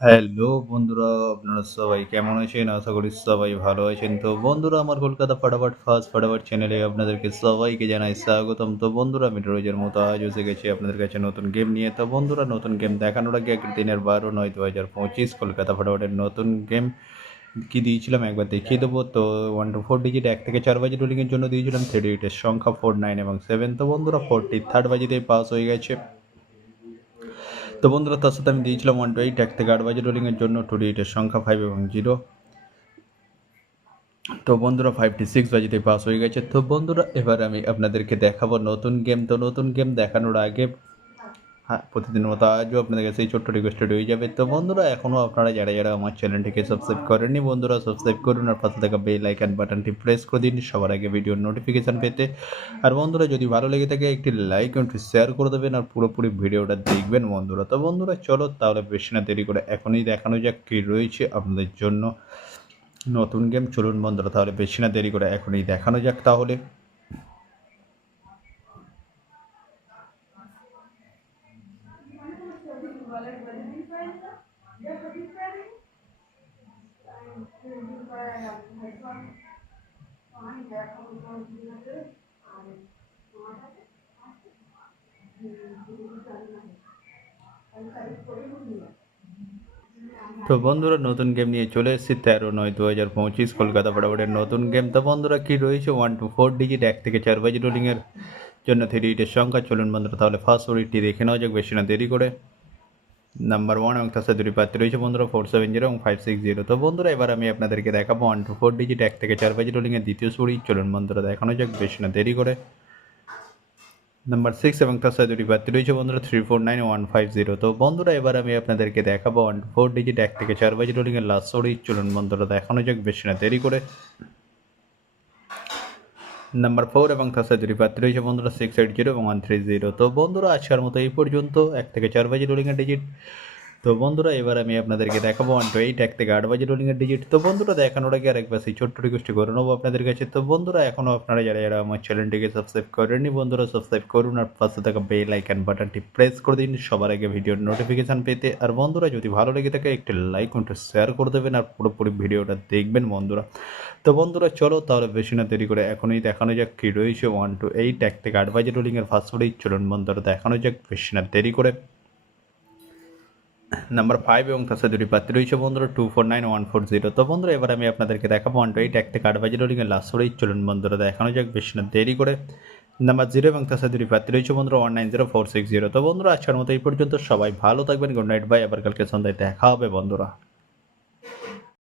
Hello বন্ধুরা, আপনারা সবাই কেমন আছেন? আশা করি সবাই ভালো আছেন। তো বন্ধুরা, আমার কলকাতা ফাটাফাট ফার্স্ট ফাটাফাট চ্যানেলে আপনাদেরকে সবাইকে জানাই স্বাগতম। তো বন্ধুরা, আমি রোজের মতো আজ এসে গেছি আপনাদের কাছে নতুন গেম নিয়ে। তো বন্ধুরা, নতুন গেম দেখানোর আগে দিনের 12/9/2025 কলকাতা ফাটাফাটের নতুন গেম কি দিয়েছিলাম একবার দেখিয়ে দেবো। তো 1 to 4 ডিজিট 1 থেকে 4 বাজি রোলিংয়ের জন্য দিয়েছিলাম 38 এর সংখ্যা 4, 9 এবং 7। তো বন্ধুরা, 43rd বাজিতেই পাস হয়ে গেছে। তো বন্ধুরা, তার সাথে আমি দিয়েছিলাম 1 to 8 1 থেকে 8 বাজি রোলিংয়ের জন্য 28 এর সংখ্যা 5 এবং 0। তো বন্ধুরা, 56 বাজিতে পাস হয়ে গেছে। তো বন্ধুরা, এবার আমি আপনাদেরকে দেখাবো নতুন গেম। তো নতুন গেম দেখানোর আগে প্রতিদিনের মতো আজও আপনাদের কাছে এই ছোট্ট রিকোয়েস্টটা রয়ে যাবে। তো বন্ধুরা, এখনও আপনারা যারা আমার চ্যানেলটিকে সাবস্ক্রাইব করেননি, বন্ধুরা সাবস্ক্রাইব করুন আর পাশে থাকা বেল আইকন বাটনটি প্রেস করে দিন সবার আগে ভিডিওর নোটিফিকেশান পেতে। আর বন্ধুরা, যদি ভালো লেগে থাকে একটি লাইক এবং একটি শেয়ার করে দেবেন আর পুরোপুরি ভিডিওটা দেখবেন বন্ধুরা। তো বন্ধুরা, চলো তাহলে বেশি না দেরি করে এখনই দেখানো যাক কী রয়েছে আপনাদের জন্য নতুন গেম। চলুন বন্ধুরা, তাহলে বেশি না দেরি করে এখনই দেখানো যাক তাহলে। তো বন্ধুরা, নতুন গেম নিয়ে চলে এসেছি 13/9/2025 কলকাতা ফাটাফাটের নতুন গেম। তো বন্ধুরা, কি রয়েছে 1 to 4 ডিজিট 1 থেকে 4 বাজি রোলিংয়ের জন্য 38 সংখ্যা। চলুন বন্ধুরা, তাহলে ফার্স্ট ওরিটি দেখে নেওয়া যাক বেশি না দেরি করে। নাম্বার 1 এবং তার সাথে দুটি প্রার্থী রয়েছে বন্ধুরা 470 এবং 560। তো বন্ধুরা, এবার আমি আপনাদেরকে দেখাবো 1 to 4 ডিজিট 1 থেকে 4 বাজি রোলিংয়ের দ্বিতীয় সুরি। চলুন বন্ধুরা, দেখানো যাক বেশি না দেরি করে। নাম্বার 6 এবং তার সাথে দুটি প্রার্থী রয়েছে বন্ধুরা 349 150। তো বন্ধুরা, এবার আমি আপনাদেরকে দেখাবো 1 to 4 ডিজিট 1 থেকে 4 বাজি রোলিংয়ের লাস্ট সুরি। চলুন বন্ধুরা, দেখানো যাক বেশি না দেরি করে। নাম্বার 4 এবং তার সাথে দুটি প্রার্থী রয়েছে বন্ধুরা 680 এবং 130। তো বন্ধুরা, আজকের মতো এই পর্যন্ত 1 থেকে 4 বাজি রোলিংয়ের ডিজিট। তো বন্ধুরা, এবার আমি আপনাদেরকে দেখাবো 1 to 8 1 থেকে 8 বাজি রোলিংয়ের ডিজিট। তো বন্ধুরা, দেখানোর আগে আরেকবার সেই ছোট্ট রিকোয়েস্ট করে নেবো আপনাদের কাছে। তো বন্ধুরা, এখনও আপনারা যারা আমার চ্যানেলটিকে সাবস্ক্রাইব করেননি, বন্ধুরা সাবস্ক্রাইব করুন আর পাশে থাকা বেল আইকন বাটনটি প্রেস করে দিন সবার আগে ভিডিওর নোটিফিকেশান পেতে। আর বন্ধুরা, যদি ভালো লেগে থাকে একটি লাইক একটু শেয়ার করে দেবেন আর পুরোপুরি ভিডিওটা দেখবেন বন্ধুরা। তো বন্ধুরা, চলো তাহলে বেশি না দেরি করে এখনই দেখানো যাক কী রয়েছে 1 to 8 1 থেকে 8 বাজি রোলিংয়ের ফার্স্ট ওরেই। চলুন বন্ধুরা, দেখানো যাক বেশি না দেরি করে। নাম্বার 5 এবং তার সাথে দুটি প্রার্থী রয়েছে বন্ধুরা 249 140। তো বন্ধুরা, এবার আমি আপনাদেরকে দেখাবো 1 to 8 1 থেকে 8 বাজি রোলিংয়ের লাস্ট ওরেই। চলুন বন্ধুরা, দেখানো যাক বেশি না দেরি করে। নাম্বার 0 এবং তার সাথে দুটি প্রার্থী রয়েছে বন্ধুরা 190460। তো বন্ধুরা, আজকের মতো এই পর্যন্ত। সবাই ভালো থাকবেন। Good night, bye. আবার কালকে সন্ধ্যায় দেখা হবে বন্ধুরা।